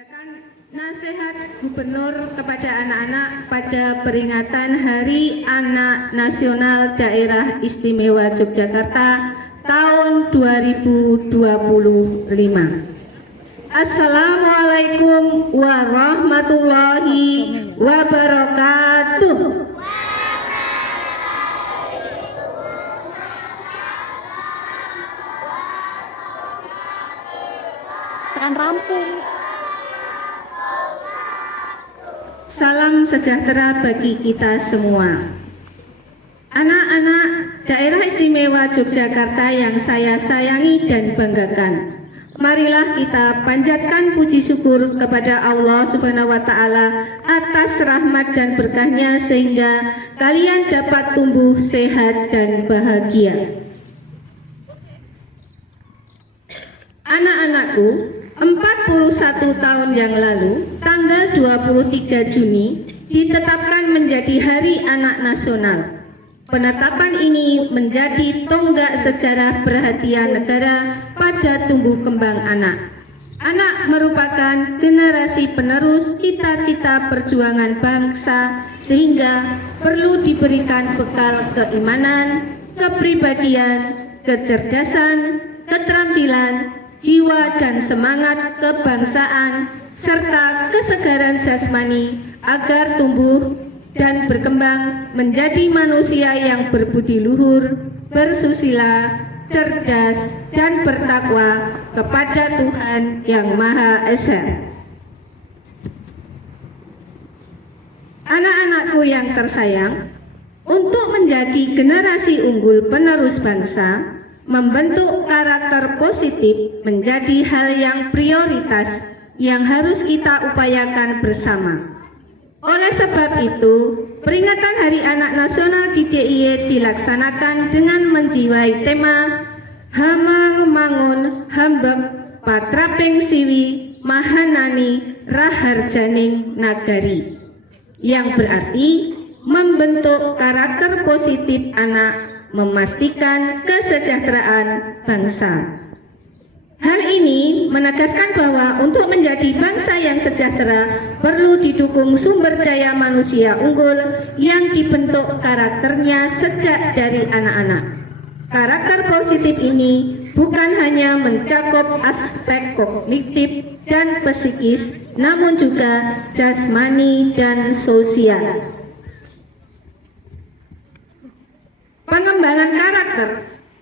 membacakan nasihat Gubernur kepada anak-anak pada peringatan Hari Anak Nasional Daerah Istimewa Yogyakarta tahun 2025. Assalamualaikum warahmatullahi wabarakatuh. Tekan rampung. Salam sejahtera bagi kita semua. Anak-anak Daerah Istimewa Yogyakarta yang saya sayangi dan banggakan, marilah kita panjatkan puji syukur kepada Allah Subhanahu wa Ta'ala atas rahmat dan berkahnya sehingga kalian dapat tumbuh sehat dan bahagia. Anak-anakku, 41 tahun yang lalu, tanggal 23 Juni, ditetapkan menjadi Hari Anak Nasional. Penetapan ini menjadi tonggak sejarah perhatian negara pada tumbuh kembang anak. Anak merupakan generasi penerus cita-cita perjuangan bangsa, sehingga perlu diberikan bekal keimanan, kepribadian, kecerdasan, keterampilan, jiwa dan semangat kebangsaan, serta kesegaran jasmani agar tumbuh dan berkembang menjadi manusia yang berbudi luhur, bersusila, cerdas, dan bertakwa kepada Tuhan Yang Maha Esa. Anak-anakku yang tersayang, untuk menjadi generasi unggul penerus bangsa, membentuk karakter positif menjadi hal yang prioritas yang harus kita upayakan bersama. Oleh sebab itu, peringatan Hari Anak Nasional di DIY dilaksanakan dengan menjiwai tema Hamang Mangun Hambek Patraping Siwi Mahanani Raharjaning Nagari, yang berarti membentuk karakter positif anak, memastikan kesejahteraan bangsa. Hal ini menegaskan bahwa untuk menjadi bangsa yang sejahtera perlu didukung sumber daya manusia unggul yang dibentuk karakternya sejak dari anak-anak. Karakter positif ini bukan hanya mencakup aspek kognitif dan psikis, namun juga jasmani dan sosial. Pengembangan karakter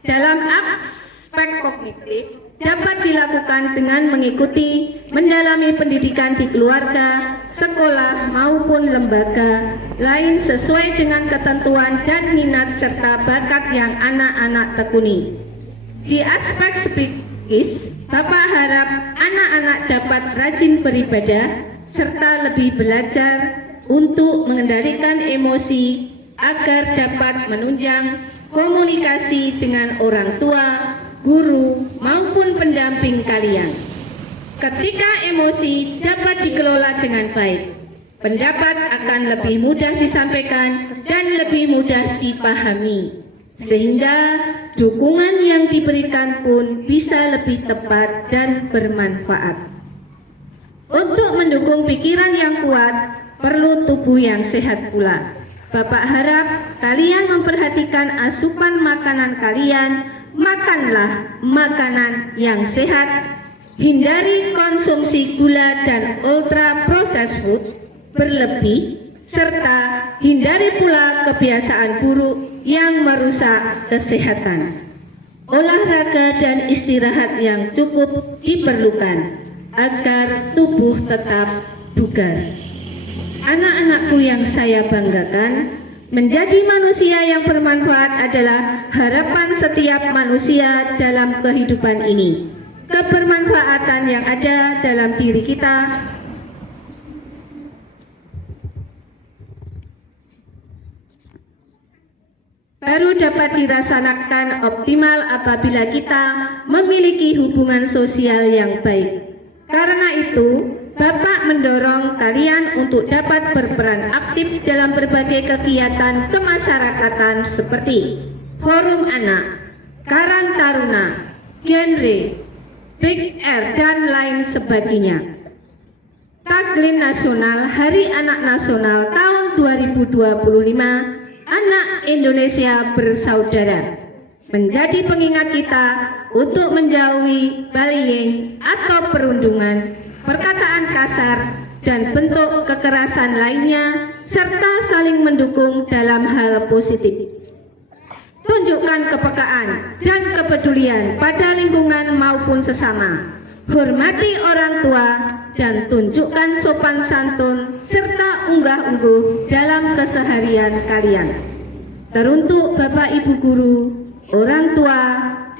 dalam aspek kognitif dapat dilakukan dengan mengikuti mendalami pendidikan di keluarga, sekolah maupun lembaga lain sesuai dengan ketentuan dan minat serta bakat yang anak-anak tekuni. Di aspek psikis, Bapak harap anak-anak dapat rajin beribadah serta lebih belajar untuk mengendalikan emosi agar dapat menunjang komunikasi dengan orang tua, guru, maupun pendamping kalian. Ketika emosi dapat dikelola dengan baik, pendapat akan lebih mudah disampaikan dan lebih mudah dipahami, sehingga dukungan yang diberikan pun bisa lebih tepat dan bermanfaat. Untuk mendukung pikiran yang kuat, perlu tubuh yang sehat pula. Bapak harap kalian memperhatikan asupan makanan kalian, makanlah makanan yang sehat, hindari konsumsi gula dan ultra processed food berlebih, serta hindari pula kebiasaan buruk yang merusak kesehatan. Olahraga dan istirahat yang cukup diperlukan agar tubuh tetap bugar. Anak-anakku yang saya banggakan, menjadi manusia yang bermanfaat adalah harapan setiap manusia dalam kehidupan ini. Kebermanfaatan yang ada dalam diri kita baru dapat dirasakan optimal apabila kita memiliki hubungan sosial yang baik. Karena itu, Bapak mendorong kalian untuk dapat berperan aktif dalam berbagai kegiatan kemasyarakatan seperti Forum Anak, Karang Taruna, Genre, Big Air, dan lain sebagainya. Tagline nasional Hari Anak Nasional tahun 2025, Anak Indonesia Bersaudara, menjadi pengingat kita untuk menjauhi bullying atau perundungan, perkataan kasar, dan bentuk kekerasan lainnya, serta saling mendukung dalam hal positif. Tunjukkan kepekaan dan kepedulian pada lingkungan maupun sesama. Hormati orang tua dan tunjukkan sopan santun serta unggah-ungguh dalam keseharian kalian. Teruntuk Bapak Ibu guru, orang tua,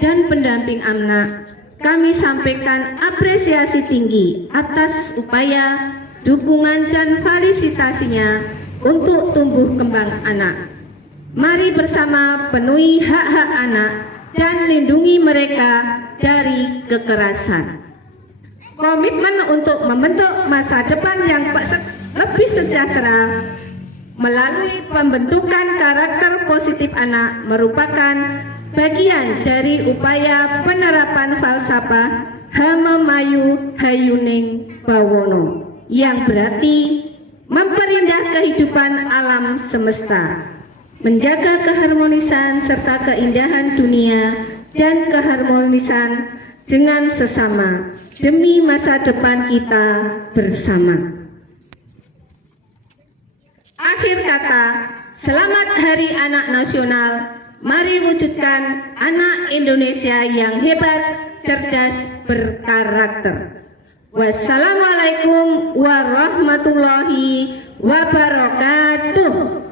dan pendamping anak, kami sampaikan apresiasi tinggi atas upaya, dukungan, dan felisitasinya untuk tumbuh kembang anak. Mari bersama penuhi hak-hak anak dan lindungi mereka dari kekerasan. Komitmen untuk membentuk masa depan yang lebih sejahtera melalui pembentukan karakter positif anak merupakan bagian dari upaya penerapan falsafah Hamemayu Hayuning Bawono, yang berarti memperindah kehidupan alam semesta, menjaga keharmonisan serta keindahan dunia dan keharmonisan dengan sesama demi masa depan kita bersama. Akhir kata, selamat Hari Anak Nasional. Mari wujudkan anak Indonesia yang hebat, cerdas, berkarakter. Wassalamualaikum warahmatullahi wabarakatuh.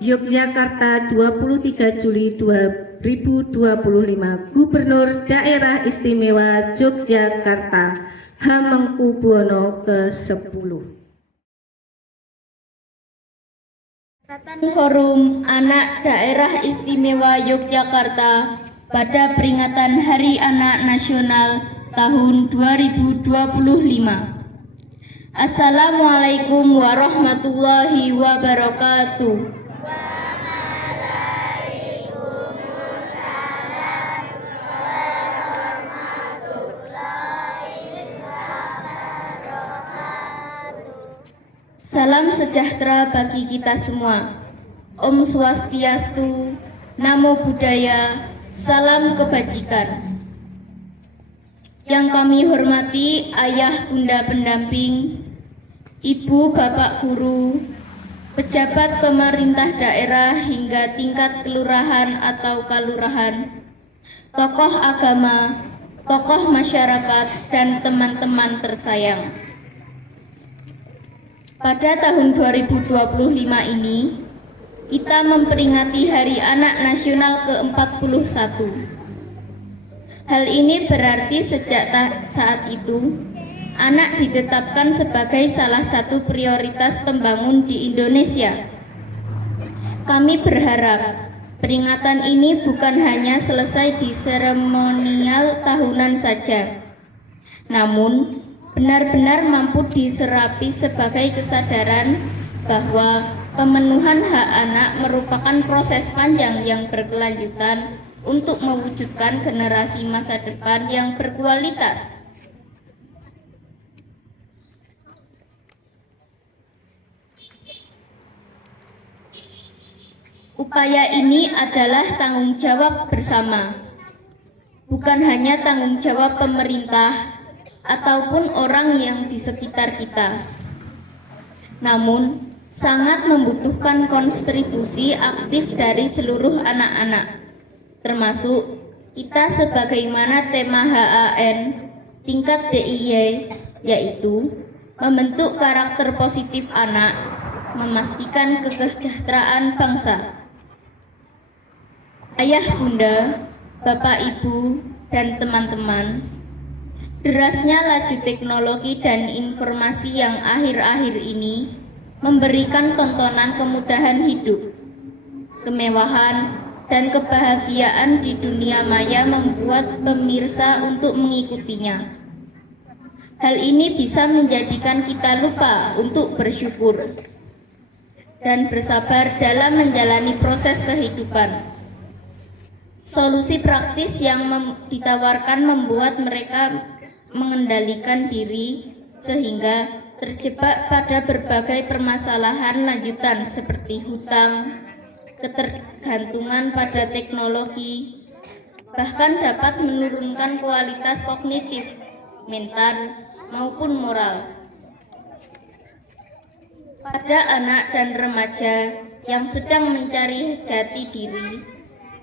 Yogyakarta, 23 Juli 2025. Gubernur Daerah Istimewa Yogyakarta Hamengkubuwono ke-10. Forum Anak Daerah Istimewa Yogyakarta pada peringatan Hari Anak Nasional tahun 2025. Assalamualaikum warahmatullahi wabarakatuh. Salam sejahtera bagi kita semua. Om Swastiastu, Namo Buddhaya, salam kebajikan. Yang kami hormati ayah bunda pendamping, ibu bapak guru, pejabat pemerintah daerah hingga tingkat kelurahan atau kalurahan, tokoh agama, tokoh masyarakat, dan teman-teman tersayang. Pada tahun 2025 ini, kita memperingati Hari Anak Nasional ke-41. Hal ini berarti sejak saat itu, anak ditetapkan sebagai salah satu prioritas pembangun di Indonesia. Kami berharap peringatan ini bukan hanya selesai di seremonial tahunan saja, namun benar-benar mampu diserapi sebagai kesadaran bahwa pemenuhan hak anak merupakan proses panjang yang berkelanjutan untuk mewujudkan generasi masa depan yang berkualitas. Upaya ini adalah tanggung jawab bersama, bukan hanya tanggung jawab pemerintah ataupun orang yang di sekitar kita, namun sangat membutuhkan kontribusi aktif dari seluruh anak-anak, termasuk kita sebagaimana tema HAN tingkat DIY, yaitu membentuk karakter positif anak, memastikan kesejahteraan bangsa. Ayah bunda, bapak ibu, dan teman-teman, derasnya laju teknologi dan informasi yang akhir-akhir ini memberikan tontonan kemudahan hidup, kemewahan, dan kebahagiaan di dunia maya membuat pemirsa untuk mengikutinya. Hal ini bisa menjadikan kita lupa untuk bersyukur. dan bersabar dalam menjalani proses kehidupan. Solusi praktis yang ditawarkan membuat mereka mengendalikan diri sehingga terjebak pada berbagai permasalahan lanjutan seperti hutang, ketergantungan pada teknologi, bahkan dapat menurunkan kualitas kognitif, mental, maupun moral. Pada anak dan remaja yang sedang mencari jati diri,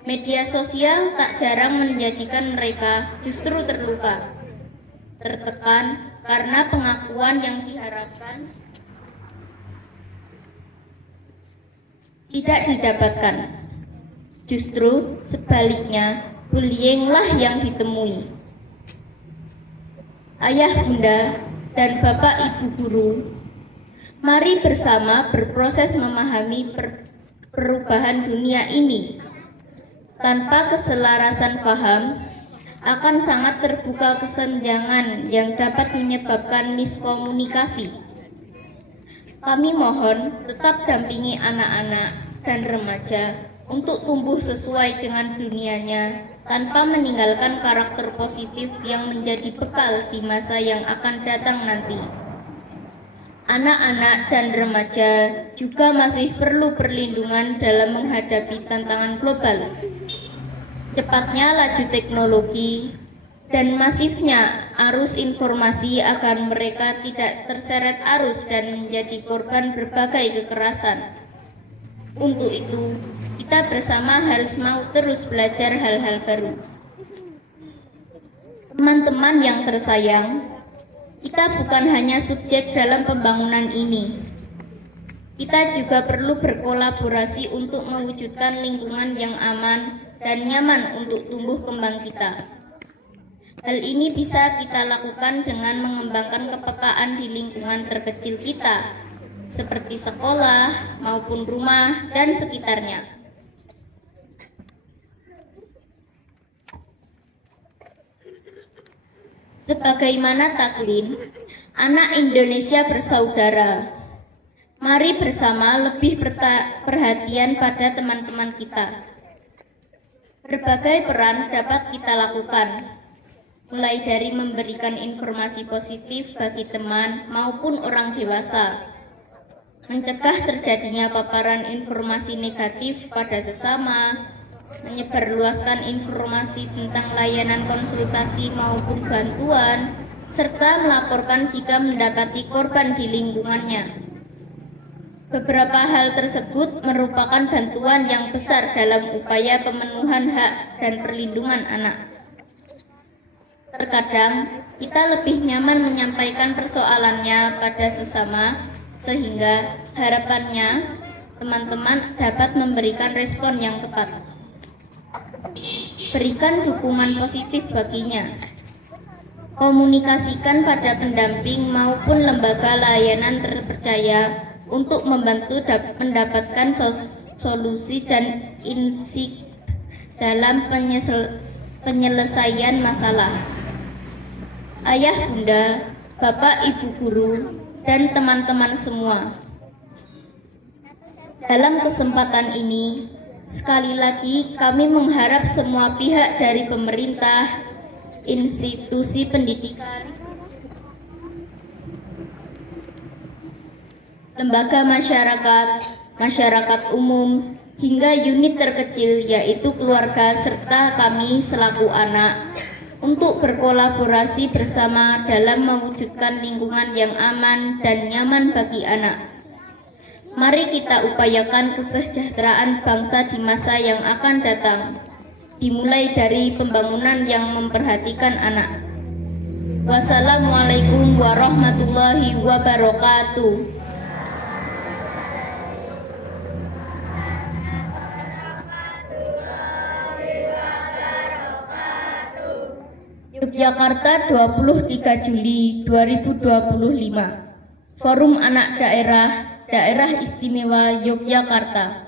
media sosial tak jarang menjadikan mereka justru terluka, tertekan karena pengakuan yang diharapkan tidak didapatkan. Justru sebaliknya, bullyinglah yang ditemui. Ayah, bunda, dan bapak ibu guru, mari bersama berproses memahami perubahan dunia ini. Tanpa keselarasan paham, akan sangat terbuka kesenjangan yang dapat menyebabkan miskomunikasi. Kami mohon tetap dampingi anak-anak dan remaja untuk tumbuh sesuai dengan dunianya tanpa meninggalkan karakter positif yang menjadi bekal di masa yang akan datang nanti. Anak-anak dan remaja juga masih perlu perlindungan dalam menghadapi tantangan global. Cepatnya laju teknologi dan masifnya arus informasi agar mereka tidak terseret arus dan menjadi korban berbagai kekerasan. Untuk itu, kita bersama harus mau terus belajar hal-hal baru. Teman-teman yang tersayang, kita bukan hanya subjek dalam pembangunan ini. Kita juga perlu berkolaborasi untuk mewujudkan lingkungan yang aman dan nyaman untuk tumbuh kembang kita. Hal ini bisa kita lakukan dengan mengembangkan kepekaan di lingkungan terkecil kita, seperti sekolah maupun rumah dan sekitarnya. Sebagaimana taklin, anak Indonesia bersaudara. Mari bersama lebih perhatian pada teman-teman kita. Berbagai peran dapat kita lakukan, mulai dari memberikan informasi positif bagi teman maupun orang dewasa, mencegah terjadinya paparan informasi negatif pada sesama, menyebarluaskan informasi tentang layanan konsultasi maupun bantuan, serta melaporkan jika mendapati korban di lingkungannya. Beberapa hal tersebut merupakan bantuan yang besar dalam upaya pemenuhan hak dan perlindungan anak. Terkadang, kita lebih nyaman menyampaikan persoalannya pada sesama, sehingga harapannya teman-teman dapat memberikan respon yang tepat. Berikan dukungan positif baginya. Komunikasikan pada pendamping maupun lembaga layanan terpercaya untuk membantu mendapatkan solusi dan insight dalam penyelesaian masalah. Ayah, bunda, bapak, ibu guru, dan teman-teman semua, dalam kesempatan ini, sekali lagi kami mengharap semua pihak dari pemerintah, institusi pendidikan, lembaga masyarakat umum, hingga unit terkecil yaitu keluarga serta kami selaku anak untuk berkolaborasi bersama dalam mewujudkan lingkungan yang aman dan nyaman bagi anak. Mari kita upayakan kesejahteraan bangsa di masa yang akan datang, dimulai dari pembangunan yang memperhatikan anak. Wassalamualaikum warahmatullahi wabarakatuh. Yogyakarta 23 Juli 2025. Forum Anak Daerah Istimewa Yogyakarta.